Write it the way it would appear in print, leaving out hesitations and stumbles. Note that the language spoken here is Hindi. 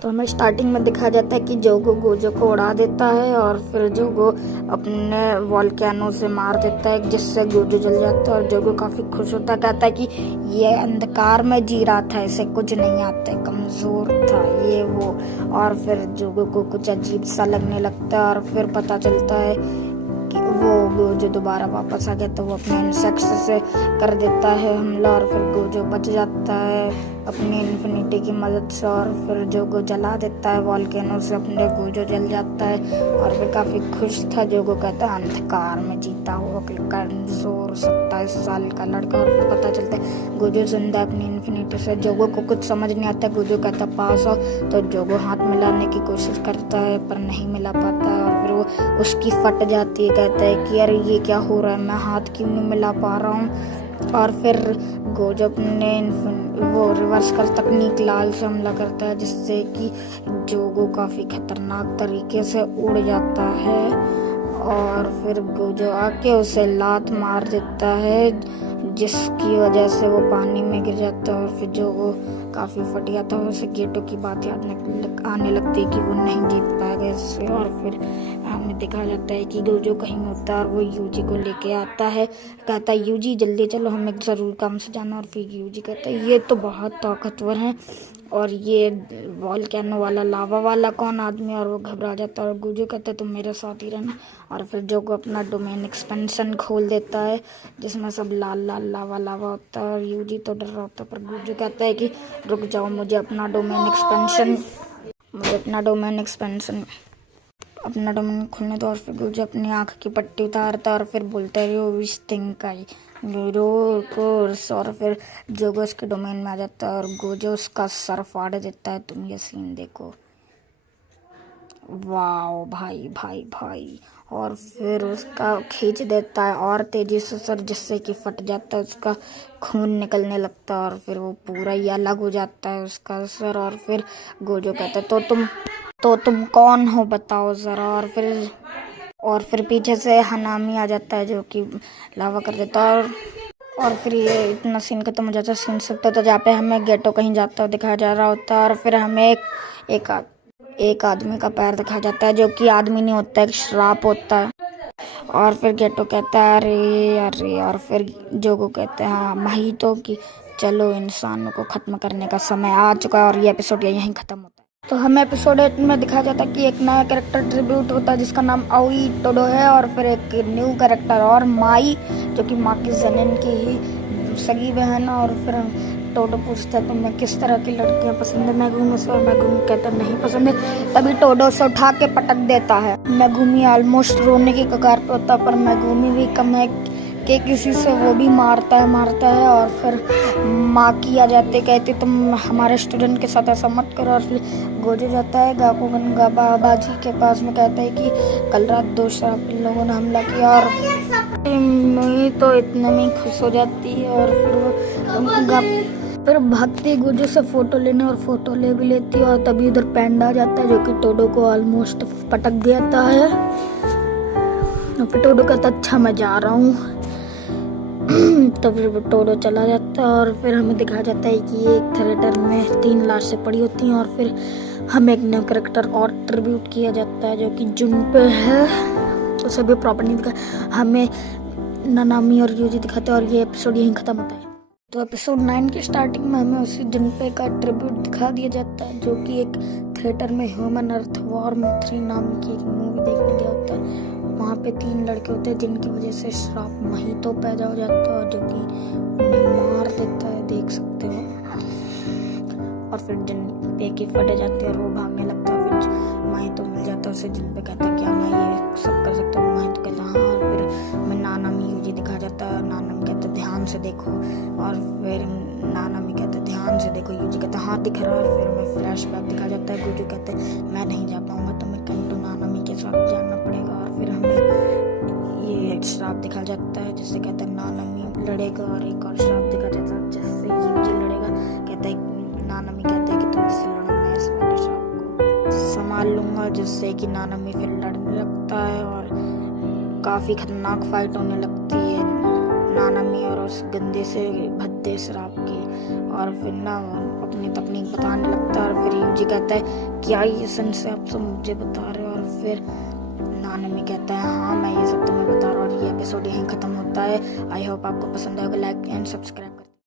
तो हमें स्टार्टिंग में दिखाया जाता है कि जोगो गोजो को उड़ा देता है और फिर जोगो अपने वॉल्केनो से मार देता है, जिससे गोजो जल जाता है और जोगो काफ़ी खुश होता है, कहता है कि ये अंधकार में जी रहा था, इसे कुछ नहीं आता, कमज़ोर था ये वो। और फिर जोगो को कुछ अजीब सा लगने लगता है और फिर पता चलता है कि वो गोजो दोबारा वापस आ गया, तो वो अपने इंसेक्ट्स से कर देता है हमला और फिर गोजो बच जाता है अपनी इन्फिनिटी की मदद से। और फिर जोगो जला देता है वॉल्केनो से, अपने गोजो जल जाता है और फिर काफ़ी खुश था। जोगो कहता है अंधकार में जीता हुआ कमज़ोर 27 साल का लड़का। और फिर पता चलता है गोजो जिंदा अपनी इन्फिनिटी से। जोगो को कुछ समझ नहीं आता, गोजो कहता पास हो, तो जोगो हाथ मिलाने की कोशिश करता है पर नहीं मिला पाता है और फिर वो उसकी फट जाती है। कहता है कि अरे ये क्या हो रहा है, मैं हाथ क्यों नहीं मिला पा रहा हूँ। और फिर गोजो अपने वो रिवर्स कर तकनीक लाल से हमला करता है, जिससे कि जोगो काफ़ी खतरनाक तरीके से उड़ जाता है और फिर गोजो आके उसे लात मार देता है, जिसकी वजह से वो पानी में गिर जाता है। और फिर जोगो काफ़ी फट जाता है, उसे गेटो की बात याद आने लगती है कि वो नहीं जीत पाएगा इससे। और फिर हमें दिखाया जाता है कि गोजो कहीं होता है और वो यूजी को लेके आता है, कहता है यूजी जल्दी चलो, हमें ज़रूर काम से जाना। और फिर यूजी कहता है ये तो बहुत ताकतवर हैं और ये वॉल्केनो वाला लावा वाला कौन आदमी, और वो घबरा जाता है और गोजो कहता है तुम मेरे साथ ही रहना। और फिर जोगो अपना डोमेन एक्सपेंशन खोल देता है, जिसमें सब लाल लाल लावा लावा होता है और यूजी तो डर रहा होता है, पर गोजो कहता है कि रुक जाओ, मुझे अपना डोमेन खोलने दो। और फिर गोजो अपनी आँख की पट्टी उतारता है और फिर बोलता है और फिर जोगो उसके डोमेन में आ जाता है और गोजो उसका सर फाड़ देता है। तुम ये सीन देखो, वाओ भाई भाई भाई। और फिर उसका खींच देता है और तेजी से सर, जिससे कि फट जाता है, उसका खून निकलने लगता है और फिर वो पूरा ही अलग हो जाता है उसका सर। और फिर गोजो कहता है तो तुम कौन हो बताओ ज़रा। और फिर पीछे से हनामी आ जाता है जो कि लावा कर देता है और फिर ये इतना सीन खत्म हो जाता है। सीन सकता तो जहाँ पे हमें गेटो कहीं जाता हुआ दिखाया जा रहा होता है और फिर हमें एक आदमी का पैर दिखाया जाता है, जो कि आदमी नहीं होता, एक श्राप होता है। और फिर गेटो कहता है अरे अरे, और फिर जोगो कहते हैं हाँ माहितो कि चलो इंसानों को ख़त्म करने का समय आ चुका है। और ये एपिसोड यहीं ख़त्म होता है। तो हमें एपिसोड 8 में दिखाया जाता है कि एक नया कैरेक्टर ट्रिब्यूट होता है जिसका नाम आओई टोडो है और फिर एक न्यू कैरेक्टर और माई, जो कि माँ की जनिन की ही सगी बहन। और फिर टोडो पूछता है तुम्हें किस तरह की लड़कियां पसंद है मेगुमी से, और मेगुमी कहता नहीं पसंद है। तभी टोडो से उठा के पटक देता है। मेगुमी ऑलमोस्ट रोने की कगार पे होता है, पर मेगुमी भी कम है कि किसी से वो भी मारता है। और फिर माँ की आ जाते, कहती तुम हमारे स्टूडेंट के साथ ऐसा मत करो। और फिर गोजो जाता है गाकुगन बाबाजी के पास में, कहता है कि कल रात 2 शराबी लोगों ने हमला किया। और मैं तो इतने में खुश हो जाती है और फिर भागती गोजो से फोटो लेने, और फोटो ले भी लेती है। और तभी उधर पैंडा आ जाता है जो कि टोडो को ऑलमोस्ट पटक देता है। और फिर टोडो कहता अच्छा मैं जा रहा हूँ। तो फिर टोडो चला जाता है और फिर हमें दिखाया जाता है कि एक थिएटर में 3 लाशें पड़ी होती हैं। और फिर हमें एक नया कैरेक्टर और ट्रिब्यूट किया जाता है जो कि जुनपे है, उसे भी प्रॉपर नहीं दिखा, हमें नानामी और यूजी दिखाते हैं और ये एपिसोड यहीं ख़त्म होता है। तो एपिसोड 9 की स्टार्टिंग में हमें उसी जुनपे का ट्रिब्यूट दिखा दिया जाता है, जो कि एक थिएटर में ह्यूमन अर्थ वॉर्म 3 नाम की एक मूवी देखने गया होता है। वहाँ पे 3 लड़के होते हैं जिनकी वजह से श्राप माहितो पैदा हो जाता है जो कि उन्हें मार देता है, देख सकते हो। और फिर जुनपे की फट जाती है और वो भागने लगता है। फिर माहितो मिल जाता है उसे, जुनपे कहता है क्या मैं ये सब कर सकता हूँ। माहितो कहता है हाँ। और फिर हमें नानामी यूजी दिखाया जाता है। नानामी कहता है ध्यान से देखो, और फिर नानामी कहता है ध्यान से देखो। यूजी कहता है हाँ दिख रहा है। और फिर हमें फ्लैशबैक दिखाया जाता है। गोजो कहते हैं मैं नहीं जा पाऊंगा, तुम्हें कहीं तो नानामी के साथ जाना पड़ेगा। और फिर हमें ये श्राप दिखाया जाता है जिससे कहता है नानामी लड़ेगा, और एक और श्राप दिखाया जाता है जिससे यूजी लड़ेगा। कहता है नानामी कहता है कि तुम इससे लड़ो, मैं इस वाले श्राप को संभाल लूंगा, जिससे कि नानामी फिर लड़ने लगता है और काफ़ी खतरनाक फाइट होने लगती है नानामी और उस गंदे से भद्दे श्राप की। और फिर ना अपनी तकनीक बताने लगता है और फिर यूजी कहता है क्या ये सेंस से आप सब मुझे बता रहे हो, और फिर नानमी कहता है हाँ मैं ये सब तुम्हें बता रहा हूँ। और ये एपिसोड यहीं ख़त्म होता है। आई होप आपको पसंद आएगा। Like and subscribe.